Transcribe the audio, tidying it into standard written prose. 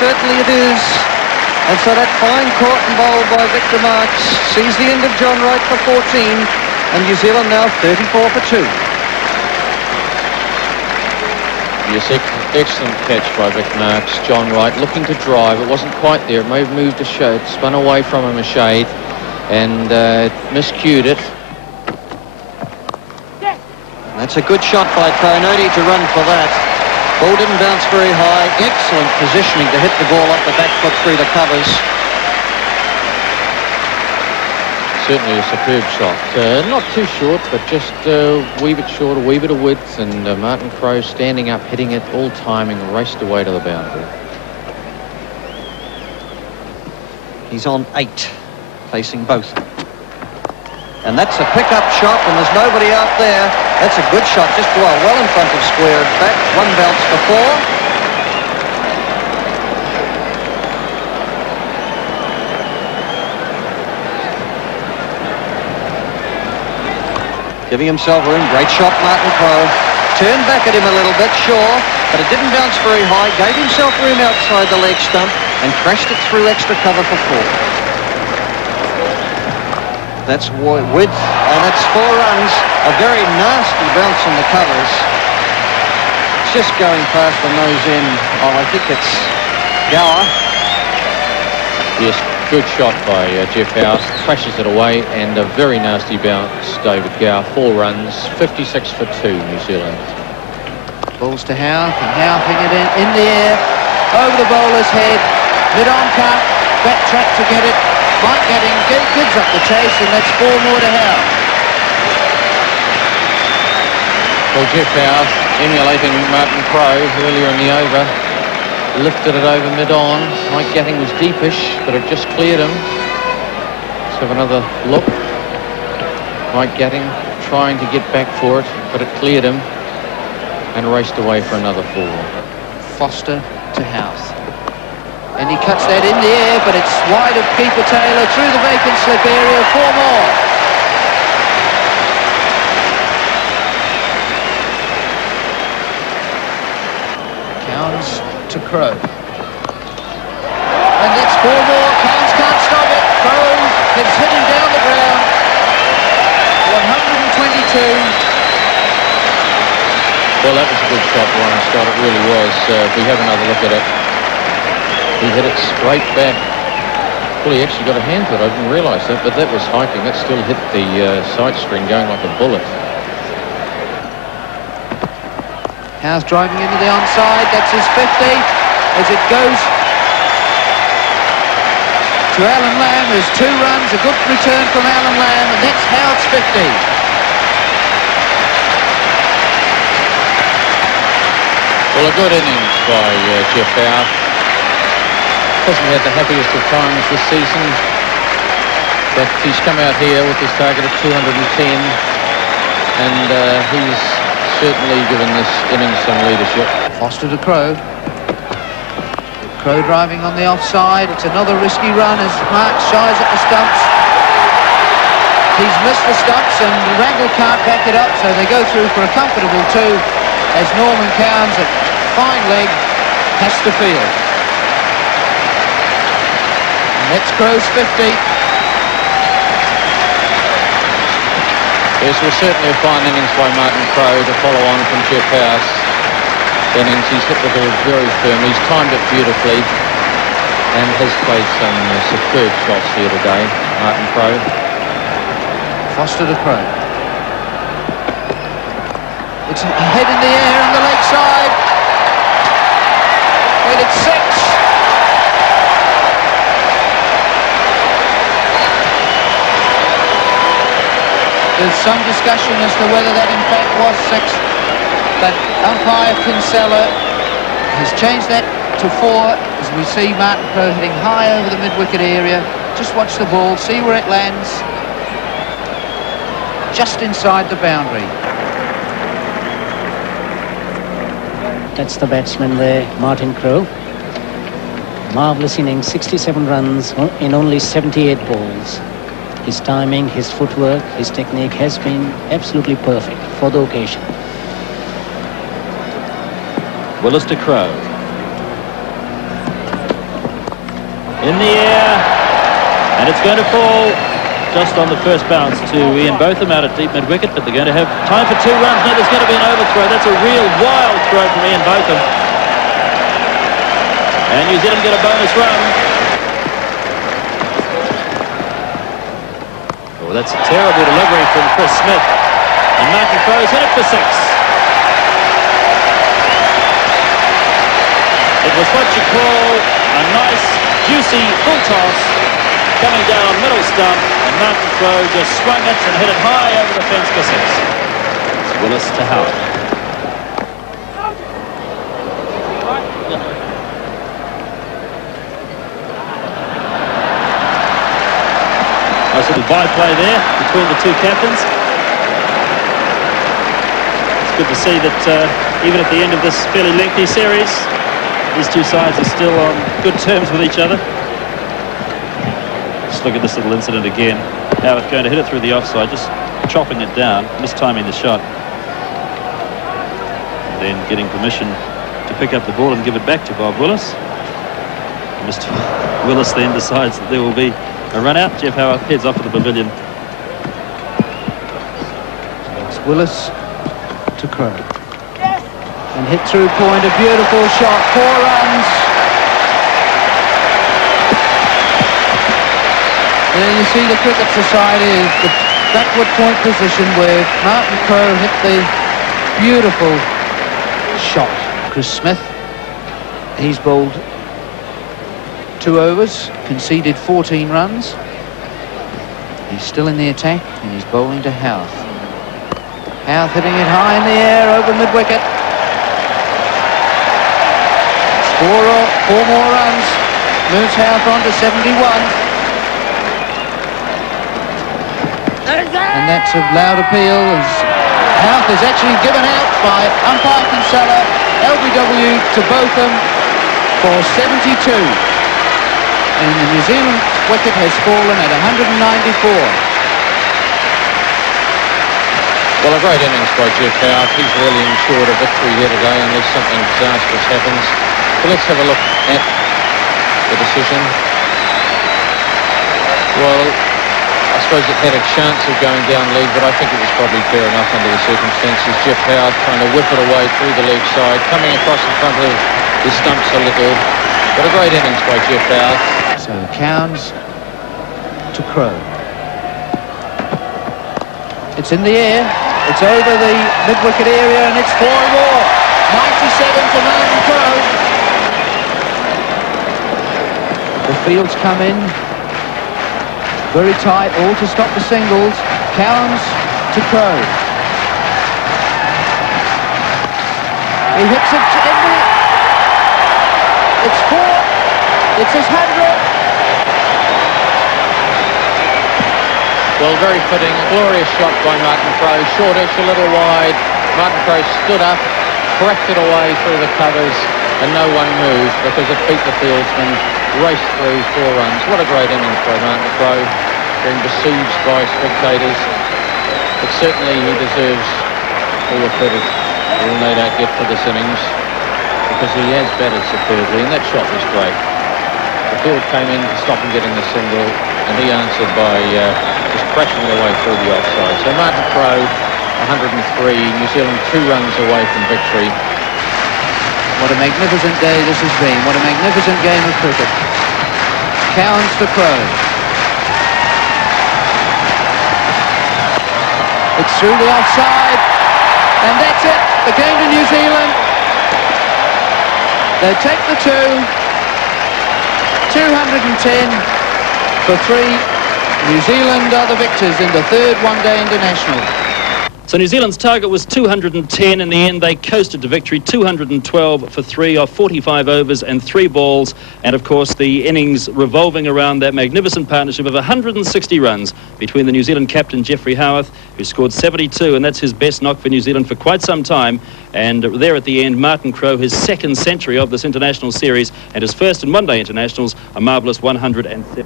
certainly it is. And so that fine caught and bowled by Victor Marks sees the end of John Wright for 14, and New Zealand now 34 for 2. Yes, excellent catch by Vic Marks. John Wright looking to drive. It wasn't quite there. It may have moved a shade, spun away from him a shade, and miscued it. That's a good shot by Crowe. No need to run for that. Ball didn't bounce very high. Excellent positioning to hit the ball off the back foot through the covers. Certainly a superb shot. Not too short, but just a wee bit short, a wee bit of width, and Martin Crowe standing up, hitting it, all timing, raced away to the boundary. He's on 8, facing both. And that's a pick-up shot, and there's nobody out there. That's a good shot, just well in front of square. Back, 1 bounce for 4. Giving himself room. Great shot, Martin Crowe. Turned back at him a little bit, sure, but it didn't bounce very high. Gave himself room outside the leg stump and crashed it through extra cover for 4. That's width, and that's 4 runs. A very nasty bounce on the covers. Just going past the nose end. Oh, I think it's Gower. Yes, good shot by Jeff House. Crashes it away, and a very nasty bounce, David Gower. 4 runs, 56 for 2, New Zealand. Balls to Howe, and Howe ping it in the air, over the bowler's head, mid-on cut, backtrack to get it. Mike Gatting gives up the chase, and that's 4 more to Howe. Well, Jeff Howe, emulating Martin Crowe earlier in the over, lifted it over mid-on. Mike Gatting was deepish, but it just cleared him. Let's have another look. Mike Gatting trying to get back for it, but it cleared him and raced away for another 4. Foster to House. And he cuts that in the air, but it's wide of keeper Taylor through the vacant slip area. 4 more. Counts to Crowe. And that's 4 more. Counts can't stop it. Crowe is hitting down the ground. 122. Well, that was a good shot, Ryan Scott. It really was. If we have another look at it, he hit it straight back. Well, he actually got a hand to it. I didn't realise that, but that was hiking. That still hit the side screen going like a bullet. Howe's driving into the onside. That's his 50 as it goes to Alan Lamb. There's 2 runs, a good return from Alan Lamb, and that's Howe's 50. Well, a good innings by Jeff Howe. Hasn't had the happiest of times this season, but he's come out here with his target of 210, and he's certainly given this innings some leadership. Foster to Crowe. Crowe driving on the offside. It's another risky run as Mark shies at the stumps. He's missed the stumps, and Rangel can't back it up, so they go through for a comfortable 2 as Norman Cowns, at fine leg, has to field. And that's Crowe's 50. Yes, it was certainly a fine innings by Martin Crowe to follow on from Jeff House. Innings, he's hit the ball very firm. He's timed it beautifully and has played some superb shots here today, Martin Crowe. Foster to Crowe. It's a head in the air on the leg side. And it's 6. There's some discussion as to whether that in fact was 6, but umpire Kinsella has changed that to 4 as we see Martin Crowe hitting high over the mid-wicket area. Just watch the ball, see where it lands. Just inside the boundary. That's the batsman there, Martin Crowe. Marvellous innings, 67 runs in only 78 balls. His timing, his footwork, his technique has been absolutely perfect for the occasion. Willis to Crowe. in the air, and it's going to fall just on the first bounce to Ian Botham out at deep mid-wicket, but they're going to have time for 2 runs. No, there's going to be an overthrow. That's a real wild throw from Ian Botham. And New Zealand get a bonus run. Oh, that's a terrible delivery from Chris Smith. And Martin Crowe's hit it for 6. It was what you call a nice, juicy full toss coming down middle stump, and Martin Crowe just swung it and hit it high over the fence for 6. It's Willis to Howard. Nice little byplay there between the two captains. It's good to see that even at the end of this fairly lengthy series, these two sides are still on good terms with each other. Just look at this little incident again. Howard going to hit it through the offside, just chopping it down, mistiming the shot. And then getting permission to pick up the ball and give it back to Bob Willis. Mr. Willis then decides that there will be a run out. Jeff Howard heads off to the pavilion. It's Willis to Crowe. And hit through point, a beautiful shot, 4 runs. And you see the Cricket Society, the backward point position where Martin Crowe hit the beautiful shot. Chris Smith, he's bowled 2 overs, conceded 14 runs. He's still in the attack and he's bowling to Howth. Howth hitting it high in the air over mid-wicket. 4 more runs, moves Howth on to 71. And that's a loud appeal as Howth is actually given out by umpire Kinsella, LBW to Botham for 72. And the New Zealand wicket has fallen at 194. Well, a great innings by Jeff Howth. He's really ensured a victory here today unless something disastrous happens. But let's have a look at the decision. Well, I suppose it had a chance of going down leg, but I think it was probably fair enough under the circumstances. Jeff Howard trying to whip it away through the leg side, coming across in front of the stumps a little. But a great innings by Jeff Howard. So Cowns to Crowe. It's in the air. It's over the mid-wicket area, and it's 4 more. 97 to Martin Crowe. The fields come in. Very tight, all to stop the singles. Cowns to Crowe. He hits it in the... It's 4. It's his 100. Well, very fitting. Glorious shot by Martin Crowe. Shortish, a little wide. Martin Crowe stood up, cracked it away through the covers, and no one moved because it beat the fieldsman. Raced through 4 runs. What a great innings by Martin Crowe, being besieged by spectators. But certainly he deserves all the credit he will no doubt get for this innings because he has batted superbly, and that shot was great. The field came in to stop him getting the single, and he answered by just crashing it away through the offside. So Martin Crowe, 103, New Zealand 2 runs away from victory. What a magnificent day this has been. What a magnificent game of cricket. Cowns to Crowe. It's through the offside. And that's it. The game to New Zealand. They take the 2. 210 for 3. New Zealand are the victors in the 3rd one-day international. So New Zealand's target was 210. In the end, they coasted to victory, 212 for 3 off 45 overs and 3 balls. And, of course, the innings revolving around that magnificent partnership of 160 runs between the New Zealand captain, Geoffrey Howarth, who scored 72, and that's his best knock for New Zealand for quite some time. And there at the end, Martin Crowe, his 2nd century of this international series, and his first in one-day internationals, a marvellous 107.